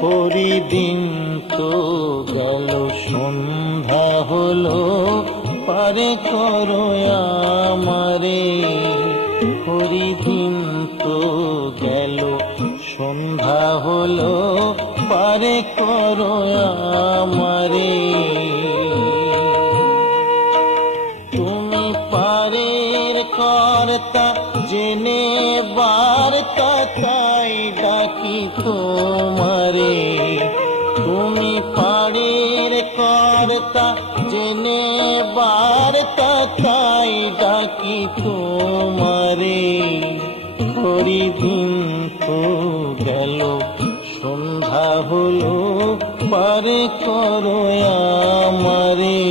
হরিদিন তো গেল, সন্ধ্যা হলো, পারে করো আমারে। হরিদিন তো গেল, সন্ধ্যা হলো, পারে করো আমারে। তুমি পারের কর্তা, জেনে বার্তা, তাই ডাকি তোমারে। তুমি পারের কর্তা, জেনে বার্তা, তাই ডাকি তোমারে। হরিদিন তো গেল, সন্ধ্যা হলো, পারে করো আমারে।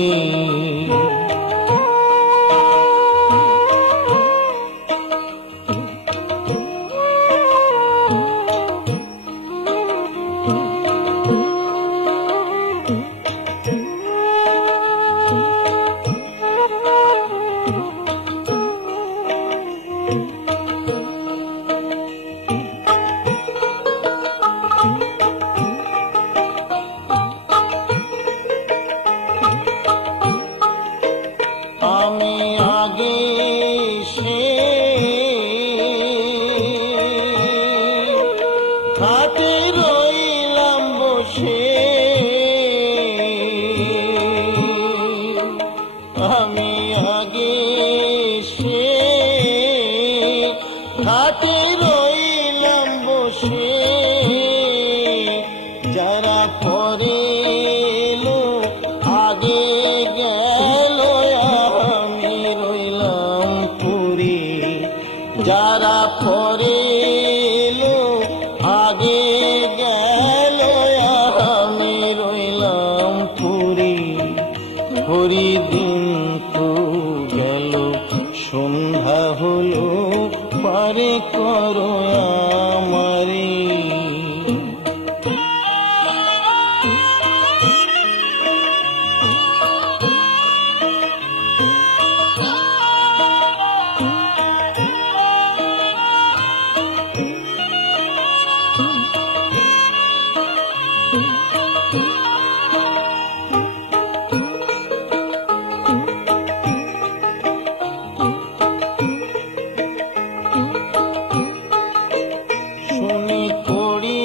আমি আগে সে হাতে রইলাম বসে। আমি আগে সে হাতে রইলাম বসে। যারা পরে এলো আগে গেল, আমি রইলাম পুরী। যারা পরে এলো আগে গেল, আমি রইলাম পুরী। হরিদিন তো গেল, সন্ধ্যা হলো, পারে করো আমারে। শুনি করি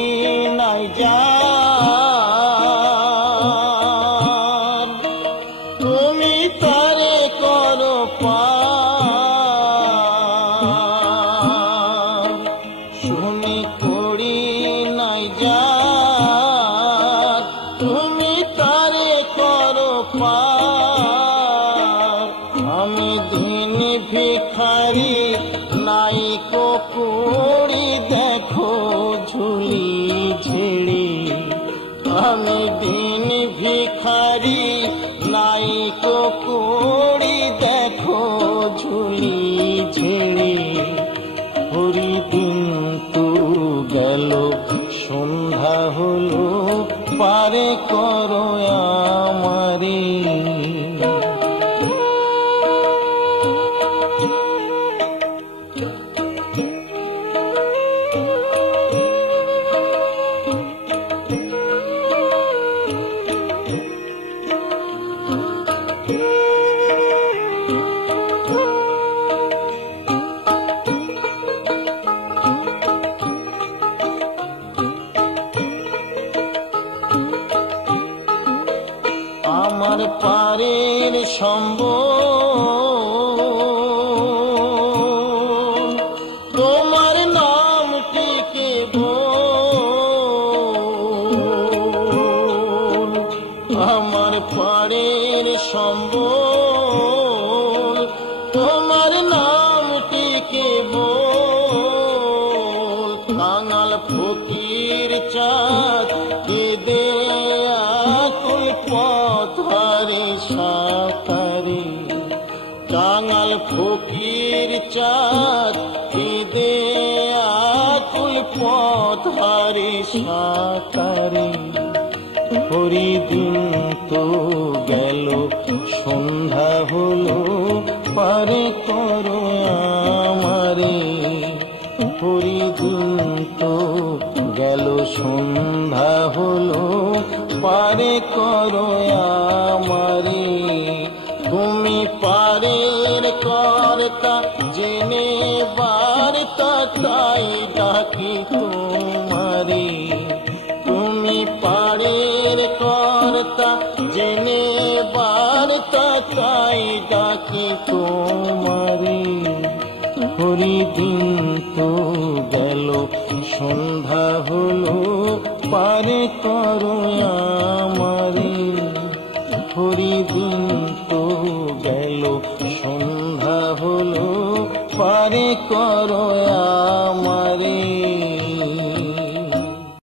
নাই যার, তুমি তারে করো পার। শুনি করি নাই যার, তুমি তারে করো পার। আমি দিন ভিখারি, নাই কুড়ি, দেখো ঝুলি ঝেড়ে। আমি দিন ভিখারি, নাই কুড়ি, দেখো ঝুলি ঝেড়ে। হরিদিন তো গেল, সন্ধ্যা হলো, পারে করো আমারে। আমার পারের সম্বল, তোমার নামটিকে বল। আমার পারের সম্বল, তোমার নামটিকে বল। কাঙাল ফকির চাঁদ, কেঁদে আকুল পথরে সাঁতারে। কাঙাল ফকির চাঁদ, কেঁদে আকুল পথরে সাঁতারে। হরিদিন তো গেল, সন্ধ্যা হলো, পারে করো আমারে। হরিদিন তো গেল, সন্ধ্যা হলো পারে করো আমারে। তুমি পারের কর্তা জেনে বার্তা তাই ডাকি তোমারে। তুমি পারের কর্তা জেনে বার্তা তাই ডাকি তোমারে। হরিদিন তো গেল সন্ধ্যা হলো পারে করো আমারে। হরিদিন তো গেল সন্ধ্যা হলো পারে করো